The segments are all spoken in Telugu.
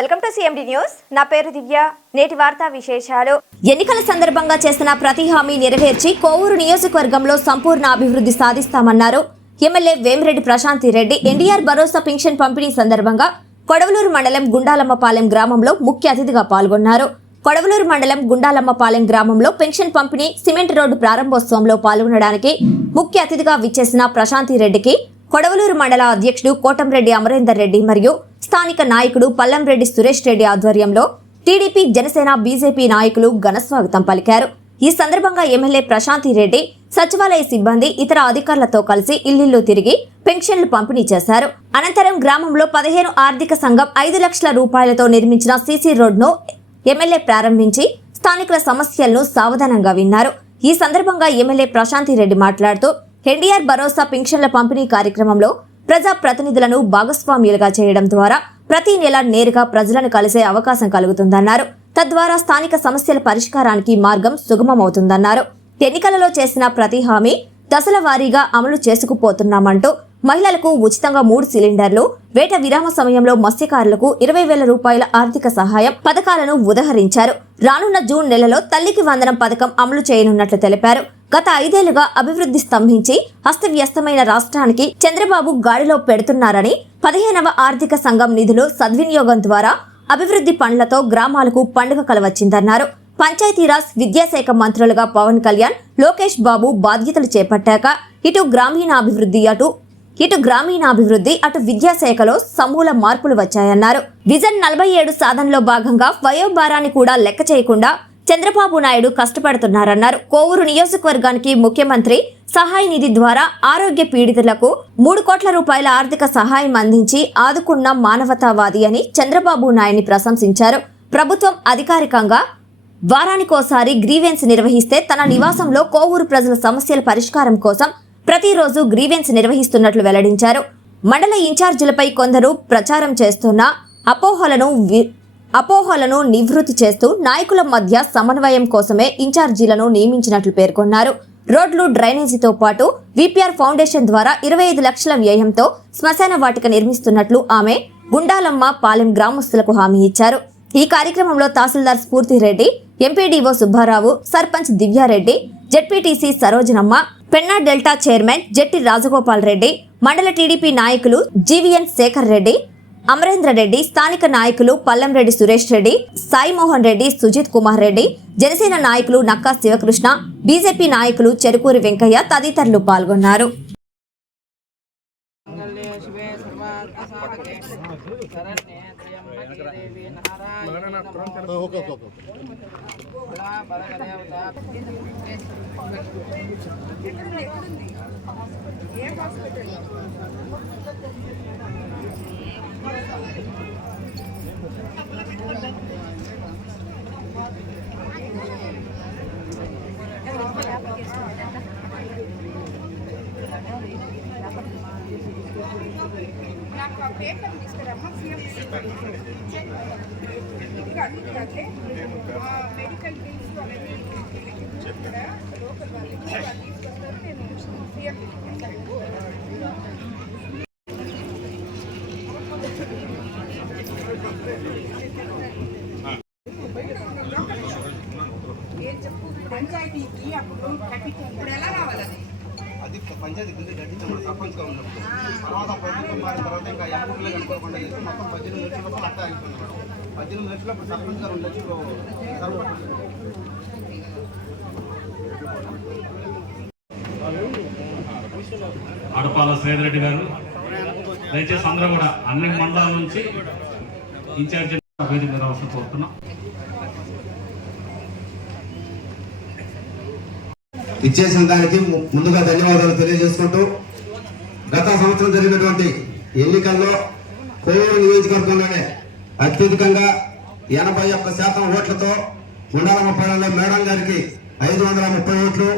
Welcome to CMD news. నా పేరు దివ్య. నేటి వార్తా విశేషాలు. ఎన్నికల సందర్భంగా చేసిన ప్రతి హామీ నెరవేర్చి కోవూరు నియోజకవర్గంలో సంపూర్ణ అభివృద్ధి సాధిస్తామన్నారు ఎమ్మెల్యే వేమిరెడ్డి ప్రశాంతి రెడ్డి. ఎన్టీఆర్ భరోసా పింఛన్ పంపిణీ సందర్భంగా కొడవలూరు మండలం గుండాలమ్మపాలెం గ్రామంలో ముఖ్య అతిథిగా పాల్గొన్నారు. కొడవలూరు మండలం గుండాలమ్మపాలెం గ్రామంలో పెన్షన్ పంపిణీ సిమెంట్ రోడ్డు ప్రారంభోత్సవంలో పాల్గొనడానికి ముఖ్య అతిథిగా విచ్చేసిన ప్రశాంతి రెడ్డికి కొడవలూరు మండల అధ్యక్షుడు కోటంరెడ్డి అమరేందర్ రెడ్డి మరియు స్థానిక నాయకుడు పల్లంరెడ్డి సురేష్ రెడ్డి ఆధ్వర్యంలో టీడీపీ, జనసేన, బీజేపీ నాయకులు ఘనస్వాగతం పలికారు. ఈ సందర్భంగా ఎమ్మెల్యే ప్రశాంతి రెడ్డి సచివాలయ సిబ్బంది, ఇతర అధికారులతో కలిసి ఇల్లిల్లు తిరిగి పెన్షన్లు పంపిణీ చేశారు. అనంతరం గ్రామంలో 15 ఆర్థిక సంఘం 5 లక్షల రూపాయలతో నిర్మించిన సీసీ రోడ్ను ఎమ్మెల్యే ప్రారంభించి స్థానికుల సమస్యలను సావధానంగా విన్నారు. ఈ సందర్భంగా ఎమ్మెల్యే ప్రశాంతి రెడ్డి మాట్లాడుతూ ఎన్టీఆర్ భరోసా పింఛన్ల పంపిణీ కార్యక్రమంలో ప్రజా ప్రతినిధులను భాగస్వామ్యులుగా చేయడం ద్వారా ప్రతి నెల నేరుగా ప్రజలను కలిసే అవకాశం కలుగుతుందన్నారు. తద్వారా స్థానిక సమస్యల పరిష్కారానికి మార్గం సుగమమవుతుందన్నారు. ఎన్నికలలో చేసిన ప్రతి హామీ దశల వారీగా అమలు చేసుకుపోతున్నామంటూ మహిళలకు ఉచితంగా 3 సిలిండర్లు, వేట విరామ సమయంలో మత్స్యకారులకు 20,000 రూపాయల ఆర్థిక సహాయం పథకాలను ఉదహరించారు. రానున్న జూన్ నెలలో తల్లికి వందనం పథకం అమలు చేయనున్నట్లు తెలిపారు. గత 5 ఏళ్లుగా అభివృద్ధి స్తంభించి అస్తవ్యస్తమైన రాష్ట్రానికి చంద్రబాబు గాడిలో పెడుతున్నారని, 15వ ఆర్థిక సంఘం నిధులు సద్వినియోగం ద్వారా అభివృద్ధి పనులతో గ్రామాలకు పండుగ కలవచ్చిందన్నారు. పంచాయతీరాజ్, విద్యాశాఖ మంత్రులుగా పవన్ కళ్యాణ్, లోకేష్ బాబు బాధ్యతలు చేపట్టాక ఇటు గ్రామీణాభివృద్ధి అటు విద్యాశాఖలో సమూల మార్పులు వచ్చాయన్నారు. విజన్ 47 సాధనలో భాగంగా వయోభారాన్ని కూడా లెక్క చేయకుండా చంద్రబాబు నాయుడు కష్టపడుతున్నారన్నారు. కోవూరు నియోజకవర్గానికి ముఖ్యమంత్రి సహాయ నిధి ద్వారా ఆరోగ్య పీడితులకు 3 కోట్ల రూపాయల ఆర్థిక సహాయం అందించి ఆదుకున్న మానవతావాది అని చంద్రబాబు నాయుడిని ప్రశంసించారు. ప్రభుత్వం అధికారికంగా వారానికోసారి గ్రీవెన్స్ నిర్వహిస్తే తన నివాసంలో కోవూరు ప్రజల సమస్యల పరిష్కారం కోసం ప్రతిరోజు గ్రీవెన్స్ నిర్వహిస్తున్నట్లు వెల్లడించారు. మండల ఇన్ఛార్జీలపై కొందరు ప్రచారం చేస్తున్న అపోహలను నివృత్తి చేస్తూ నాయకుల మధ్య సమన్వయం కోసమే ఇన్ఛార్జీలను నియమించినట్లు పేర్కొన్నారు. రోడ్లు, డ్రైనేజీతో పాటు విపిఆర్ ఫౌండేషన్ ద్వారా 25 లక్షల వ్యయంతో శ్మశాన వాటిక నిర్మిస్తున్నట్లు ఆమె గుండాలమ్మ పాలెం గ్రామస్తులకు హామీ ఇచ్చారు. ఈ కార్యక్రమంలో tahsildar Spoorthi Reddy, MPDO Subbarao, sarpanch Divya Reddy, ZPTC Sarojanamma, Penna delta chairman Jetti Rajagopal Reddy, మండల టీడీపీ నాయకులు జీవీఎన్ శేఖర్ రెడ్డి, అమరేంద్ర రెడ్డి, స్థానిక నాయకులు పల్లంరెడ్డి సురేష్ రెడ్డి, సాయిమోహన్ రెడ్డి, సుజిత్ కుమార్ రెడ్డి, జనసేన నాయకులు నక్కా శివకృష్ణ, బీజేపీ నాయకులు చెరుకూరి వెంకయ్య తదితరులు పాల్గొన్నారు. నాకు ఆ పేపర్ తీసుకురమ్మా. మెడికల్ బిల్స్ అవన్నీ ఇక్కడ లోకల్ వాళ్ళు తీసుకొస్తారు. నేను సీఎం ఏం చెప్పు. పంచాయతీకి అప్పుడు కట్టించాను. ఇప్పుడు ఎలా రావాలని అది పంచాయతీ గురించి కట్టించాము. సర్పంచ్గా ఉన్నప్పుడు తర్వాత ప్రభుత్వం మారిన తర్వాత ఇంకా ఎంపీలు కనుక్కోకుండా చేసి మొత్తం 18 లక్షల రూపాయలు అట్లా అయిపోయింది మేడం. 18 లక్షలు అప్పుడు సర్పంచ్ గారు 2 లక్షలు అడపాల శ్రీధరెడ్డి గారు, దయచేసి అందరూ కూడా అన్ని మండలాల నుంచి ఇన్ఛార్జి వేదిక రావాల్సిన కోరుతున్నాం. ఇచ్చేసిన దానికి ముందుగా ధన్యవాదాలు తెలియజేసుకుంటూ, గత సంవత్సరం జరిగినటువంటి ఎన్నికల్లో కోవూరు నియోజకవర్గంలోనే అత్యధికంగా 81% ఓట్లతో గుండాలమ్మపాలెంలో మేడం గారికి 530 ఓట్లు,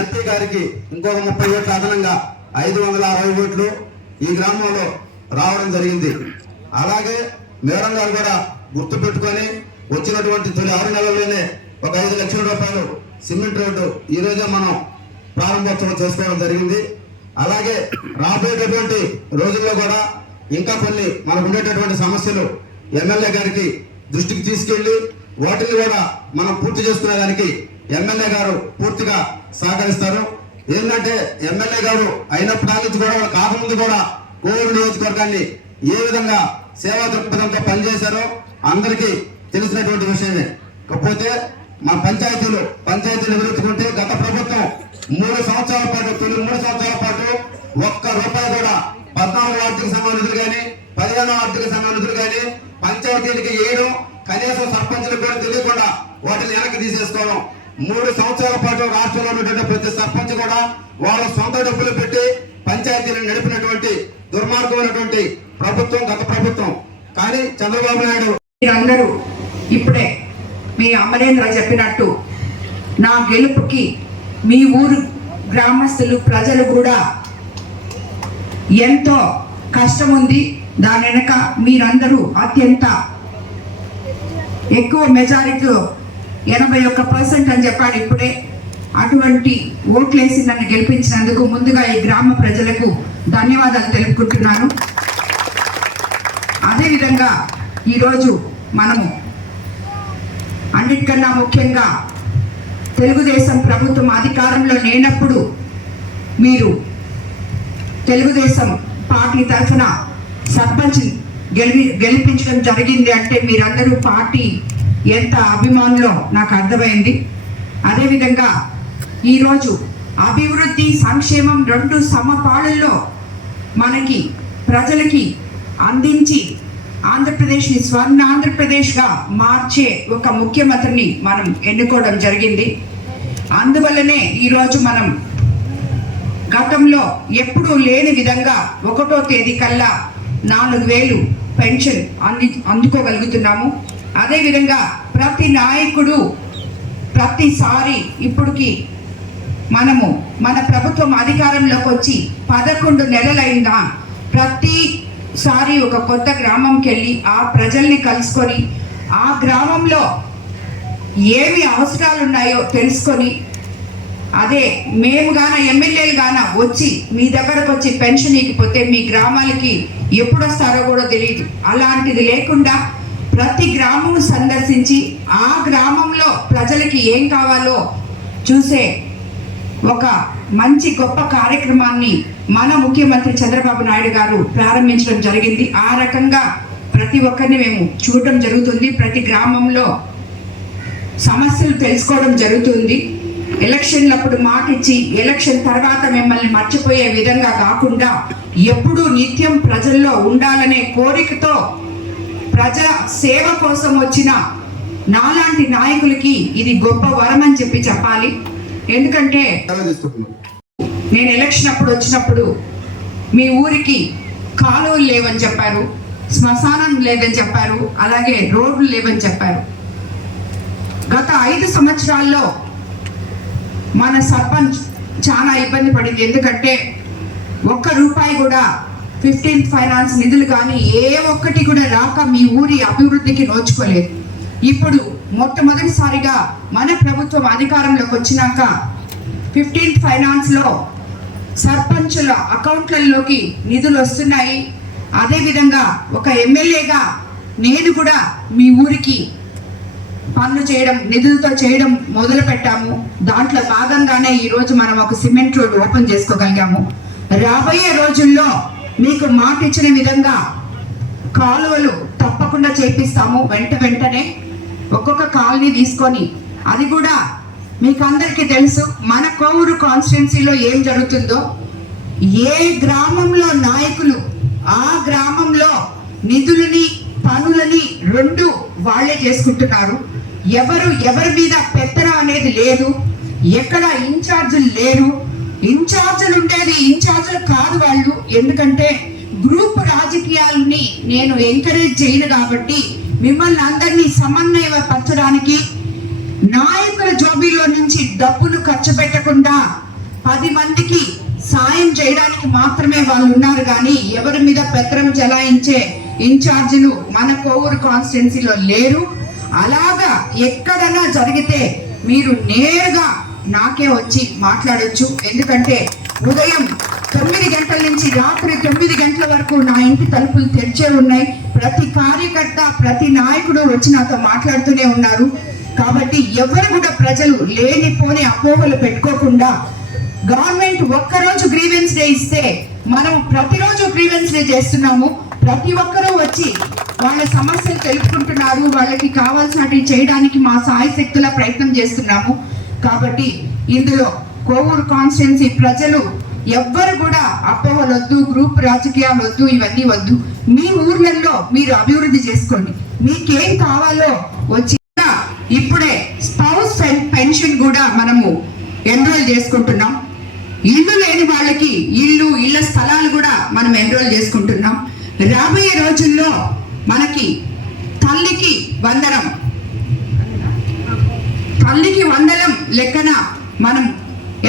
ఎంపీ గారికి ఇంకొక 30 ఓట్లు అదనంగా 560 ఓట్లు ఈ గ్రామంలో రావడం జరిగింది. అలాగే మేడం గారు కూడా గుర్తుపెట్టుకొని వచ్చినటువంటి తొలి 6 నెలల్లోనే ఒక 5 లక్షల రూపాయలు సిమెంట్ రోడ్డు ఈ రోజే మనం ప్రారంభోత్సవం చేసుకోవడం జరిగింది. అలాగే రాబోయేటటువంటి రోజుల్లో కూడా ఇంకా కొన్ని మనకు ఉండేటటువంటి సమస్యలు ఎమ్మెల్యే గారికి దృష్టికి తీసుకెళ్లి వాటిని కూడా మనం పూర్తి చేసుకునేదానికి ఎమ్మెల్యే గారు పూర్తిగా సహకరిస్తారు. ఏంటంటే ఎమ్మెల్యే గారు అయినప్పటి నుంచి కూడా కాకముందు కూడా కోవూరు నియోజకవర్గాన్ని ఏ విధంగా సేవా దృక్పథంతో పనిచేశారో అందరికీ తెలిసినటువంటి విషయమే. కాకపోతే మా పంచాయతీలు ఎదుర్కొంటే గత ప్రభుత్వం 3 సంవత్సరాల పాటు తొలి 3 సంవత్సరాల పాటు ఒక్క రూపాయి కూడా 14 ఆర్థిక సంఘం నిధులు కానీ 15 ఆర్థిక సంఘం నిధులు కానీ పంచాయతీలకి వేయడం, కనీసం సర్పంచులకు కూడా తెలియకుండా వాటిని వెనక్కి తీసేసుకోవడం. 3 సంవత్సరాల పాటు రాష్ట్రంలో ఉన్నటువంటి ప్రతి సర్పంచ్ కూడా వాళ్ళ సొంత డబ్బులు పెట్టి పంచాయతీలను నడిపినటువంటి దుర్మార్గమైనటువంటి ప్రభుత్వం గత ప్రభుత్వం. కానీ చంద్రబాబు నాయుడు మీరందరూ ఇప్పుడే మీ అమరేంద్ర చెప్పినట్టు నా గెలుపుకి మీ ఊరు గ్రామస్తులు ప్రజలు కూడా ఎంతో కష్టం ఉంది. దాని వెనక మీరందరూ అత్యంత ఎక్కువ మెజారిటీతో 81% అని చెప్పాడు ఇప్పుడే. అటువంటి ఓట్లేసి నన్ను గెలిపించినందుకు ముందుగా ఈ గ్రామ ప్రజలకు ధన్యవాదాలు తెలుపుకుంటున్నాను. అదేవిధంగా ఈరోజు మనము అన్నిటికన్నా ముఖ్యంగా తెలుగుదేశం ప్రభుత్వం అధికారంలో లేనప్పుడు మీరు తెలుగుదేశం పార్టీ తరఫున సర్పంచ్ గెలిపించడం జరిగింది అంటే మీరందరూ పార్టీ ఎంత అభిమానులో నాకు అర్థమైంది. అదేవిధంగా ఈరోజు అభివృద్ధి సంక్షేమం 2 సమపాళల్లో మనకి ప్రజలకి అందించి ఆంధ్రప్రదేశ్ని స్వర్ణ ఆంధ్రప్రదేశ్గా మార్చే ఒక ముఖ్యమంత్రిని మనం ఎన్నుకోవడం జరిగింది. అందువల్లనే ఈరోజు మనం గతంలో ఎప్పుడూ లేని విధంగా 1వ తేదీ కల్లా 4,000 పెన్షన్ అందుకోగలుగుతున్నాము. అదేవిధంగా ప్రతి నాయకుడు ప్రతిసారి ఇప్పటికి మన ప్రభుత్వం అధికారంలోకి వచ్చి 11 నెలలైందా ప్రతిసారి ఒక కొత్త గ్రామంకి వెళ్ళి ఆ ప్రజల్ని కలుసుకొని ఆ గ్రామంలో ఏమి అవసరాలు ఉన్నాయో తెలుసుకొని అదే మేము ఎమ్మెల్యేలు వచ్చి మీ దగ్గరకు వచ్చి పెన్షన్ ఇకపోతే మీ గ్రామాలకి ఎప్పుడు వస్తారో కూడా తెలియదు. అలాంటిది లేకుండా ప్రతి గ్రామం సందర్శించి ఆ గ్రామంలో ప్రజలకి ఏం కావాలో చూసే ఒక మంచి గొప్ప కార్యక్రమాన్ని మన ముఖ్యమంత్రి చంద్రబాబు నాయుడు గారు ప్రారంభించడం జరిగింది. ఆ రకంగా ప్రతి ఒక్కరిని మేము చూడటం జరుగుతుంది. ప్రతి గ్రామంలో సమస్యలు తెలుసుకోవడం జరుగుతుంది. ఎలక్షన్లప్పుడు మాట ఇచ్చి ఎలక్షన్ తర్వాత మిమ్మల్ని మర్చిపోయే విధంగా కాకుండా ఎప్పుడూ నిత్యం ప్రజల్లో ఉండాలనే కోరికతో ప్రజా సేవ కోసం వచ్చిన నాలాంటి నాయకులకి ఇది గొప్ప వరం అని చెప్పాలి. ఎందుకంటే నేను ఎలక్షన్ అప్పుడు వచ్చినప్పుడు మీ ఊరికి కాలువలు లేవని చెప్పారు, శ్మశానం లేదని చెప్పారు, అలాగే రోడ్లు లేవని చెప్పారు. గత 5 సంవత్సరాల్లో మన సర్పంచ్ చాలా ఇబ్బంది పడింది. ఎందుకంటే ₹1 కూడా 15th ఫైనాన్స్ నిధులు కానీ ఏ ఒక్కటి కూడా రాక మీ ఊరి అభివృద్ధికి నోచుకోలేదు. ఇప్పుడు మొట్టమొదటిసారిగా మన ప్రభుత్వం అధికారంలోకి వచ్చినాక 15th ఫైనాన్స్లో సర్పంచుల అకౌంట్లలోకి నిధులు వస్తున్నాయి. అదేవిధంగా ఒక ఎమ్మెల్యేగా నేను కూడా మీ ఊరికి పనులు చేయడం నిధులతో చేయడం మొదలు పెట్టాము. దాంట్లో భాగంగానే ఈరోజు మనం ఒక సిమెంట్ రోడ్ ఓపెన్ చేసుకోగలిగాము. రాబోయే రోజుల్లో మీకు మాట ఇచ్చిన విధంగా కాలువలు తప్పకుండా చేపిస్తాము. వెంటనే ఒక్కొక్క కాలనీ తీసుకొని, అది కూడా మీకు అందరికీ తెలుసు మన కోవూరు కాన్స్టిట్యున్సీలో ఏం జరుగుతుందో. ఏ గ్రామంలో నాయకులు ఆ గ్రామంలో నిధులని పనులని 2 వాళ్ళే చేసుకుంటున్నారు. ఎవరి మీద పెత్తన అనేది లేదు. ఎక్కడ ఇన్ఛార్జీలు లేరు. ఇన్ఛార్జీలు ఉండేది ఇన్ఛార్జీలు కాదు వాళ్ళు. ఎందుకంటే గ్రూప్ రాజకీయాలని నేను ఎంకరేజ్ చేయను కాబట్టి మిమ్మల్ని అందరినీ సమన్వయపరచడానికి నాయకుల జోబీలో నుంచి డబ్బులు ఖర్చు పెట్టకుండా 10 మందికి సాయం చేయడానికి మాత్రమే వాళ్ళు ఉన్నారు. కానీ ఎవరి మీద పెత్తనం చెలాయించే ఇన్ఛార్జీలు మన కోవూరు కాన్స్టిట్యున్సీలో లేరు. అలాగా ఎక్కడైనా జరిగితే మీరు నేరుగా నాకే వచ్చి మాట్లాడొచ్చు. ఎందుకంటే ఉదయం 9 గంటల నుంచి రాత్రి 9 గంటల వరకు నా ఇంటి తలుపులు తెరిచే ఉన్నాయి. ప్రతి కార్యకర్త ప్రతి నాయకుడు వచ్చి నాతో మాట్లాడుతూనే ఉన్నారు. కాబట్టి ఎవరు కూడా ప్రజలు లేనిపోని అపోహలు పెట్టుకోకుండా గవర్నమెంట్ ఒక్కరోజు గ్రీవెన్స్ డే ఇస్తే మనం ప్రతిరోజు గ్రీవెన్స్ డే చేస్తున్నాము. ప్రతి ఒక్కరూ వచ్చి వాళ్ళ సమస్యలు తెలుపుకుంటున్నారు. వాళ్ళకి కావాల్సినవి చేయడానికి మా సాయశక్తుల ప్రయత్నం చేస్తున్నాము. కాబట్టి ఇందులో కోవూరు కాన్స్టిట్యున్సీ ప్రజలు ఎవ్వరు కూడా అపోహలు వద్దు, గ్రూప్ రాజకీయాలు వద్దు, ఇవన్నీ వద్దు. మీ ఊర్లలో మీరు అభివృద్ధి చేసుకోండి. మీకేం కావాలో వచ్చి ఇప్పుడే స్పౌస్ పెన్షన్ కూడా మనము ఎన్రోల్ చేసుకుంటున్నాం. ఇల్లు లేని వాళ్ళకి ఇళ్ళ స్థలాలు కూడా మనం ఎన్రోల్ చేసుకుంటున్నాం. రాబోయే రోజుల్లో మనకి తల్లికి వందనం లెక్కన మనం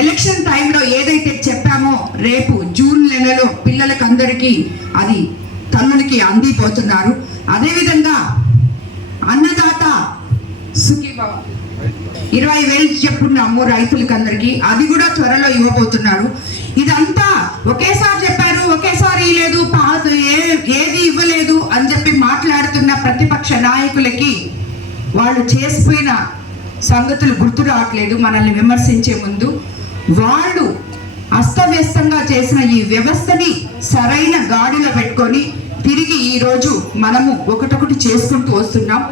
ఎలక్షన్ టైంలో ఏదైతే చెప్పామో రేపు జూన్ నెలలో పిల్లలకి అందరికీ అది తల్లులకి అందిపోతున్నారు. అదేవిధంగా అన్నదాత సుఖీభవ 20,000 చెప్పున్నాము రైతులకి అందరికీ, అది కూడా త్వరలో ఇవ్వబోతున్నారు. ఇదంతా ఒకేసారి చెప్పారు, ఒకేసారి లేదు, ఏది ఇవ్వలేదు అని చెప్పి మాట్లాడుతున్న ప్రతిపక్ష నాయకులకి వాళ్ళు చేసిపోయిన సంగతులు గుర్తు రావట్లేదు. మనల్ని విమర్శించే ముందు వాళ్ళు అస్తవ్యస్తంగా చేసిన ఈ వ్యవస్థని సరైన గాడిలో పెట్టుకొని తిరిగి ఈరోజు మనము ఒకటొకటి చేసుకుంటూ వస్తున్నాం.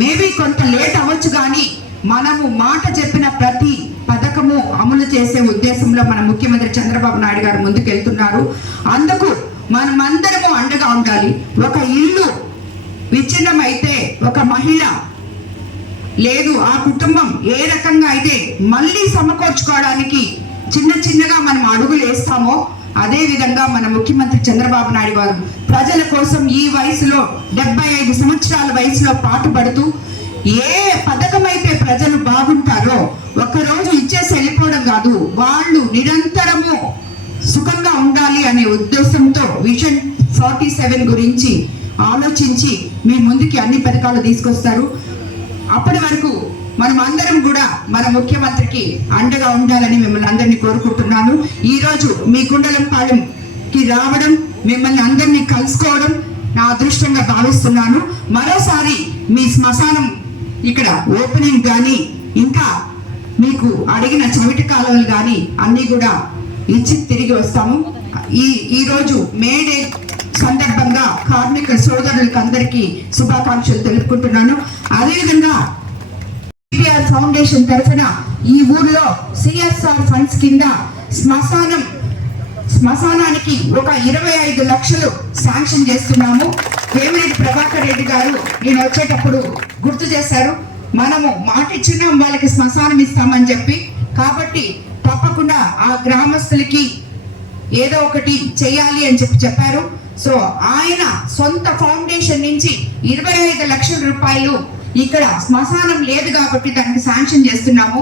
మేబీ కొంత లేట్ అవ్వచ్చు, కానీ మనము మాట చెప్పిన ప్రతి పథకము అమలు చేసే ఉద్దేశంలో మన ముఖ్యమంత్రి చంద్రబాబు నాయుడు గారు ముందుకెళ్తున్నారు. అందుకు మనమందరము అండగా ఉండాలి. ఒక ఇల్లు విచ్ఛిన్నమైతే ఒక మహిళ లేదు, ఆ కుటుంబం ఏ రకంగా అయితే మళ్ళీ సమకూర్చుకోవడానికి చిన్నగా మనం అడుగులు వేస్తామో అదే విధంగా మన ముఖ్యమంత్రి చంద్రబాబు నాయుడు గారు ప్రజల కోసం ఈ వయసులో 75 సంవత్సరాల వయసులో పాటుపడుతూ ఏ పథకం అయితే ప్రజలు బాగుంటారో ఒక్కరోజు ఇచ్చేసి వెళ్ళిపోవడం కాదు, వాళ్ళు నిరంతరము సుఖంగా ఉండాలి అనే ఉద్దేశంతో విజన్ 47 గురించి ఆలోచించి మీ ముందుకి అన్ని పథకాలు తీసుకొస్తారు. అప్పటి వరకు మనం అందరం కూడా మన ముఖ్యమంత్రికి అండగా ఉండాలని మిమ్మల్ని అందరినీ కోరుకుంటున్నాను. ఈరోజు మీ గుండెలపాలెంకి రావడం, మిమ్మల్ని అందరినీ కలుసుకోవడం నా అదృష్టంగా భావిస్తున్నాను. మరోసారి మీ శ్మశానం ఇక్కడ ఓపెనింగ్ కానీ ఇంకా మీకు అడిగిన చెవిటి కాలువలు కానీ అన్నీ కూడా ఇచ్చి తిరిగి వస్తాము. ఈరోజు మేడే సందర్భంగా కార్మిక సోదరులకు అందరికీ శుభాకాంక్షలు తెలుపుకుంటున్నాను. అదేవిధంగా ఫౌండేషన్ తరఫున ఈ ఊర్లో సిఎస్ఆర్ ఫండ్స్ కింద శ్మశానానికి ఒక 25 లక్షలు శాంక్షన్ చేస్తున్నాము. వేమిరెడ్డి ప్రభాకర్ రెడ్డి గారు నేను వచ్చేటప్పుడు గుర్తు చేశారు, మనము మాట ఇచ్చినాం వాళ్ళకి శ్మశానం ఇస్తామని చెప్పి. కాబట్టి తప్పకుండా ఆ గ్రామస్తులకి ఏదో ఒకటి చేయాలి అని చెప్పారు. సో ఆయన సొంత ఫౌండేషన్ నుంచి 25 లక్షల రూపాయలు ఇక్కడ శ్మశానం లేదు కాబట్టి దానికి శాంక్షన్ చేస్తున్నాము.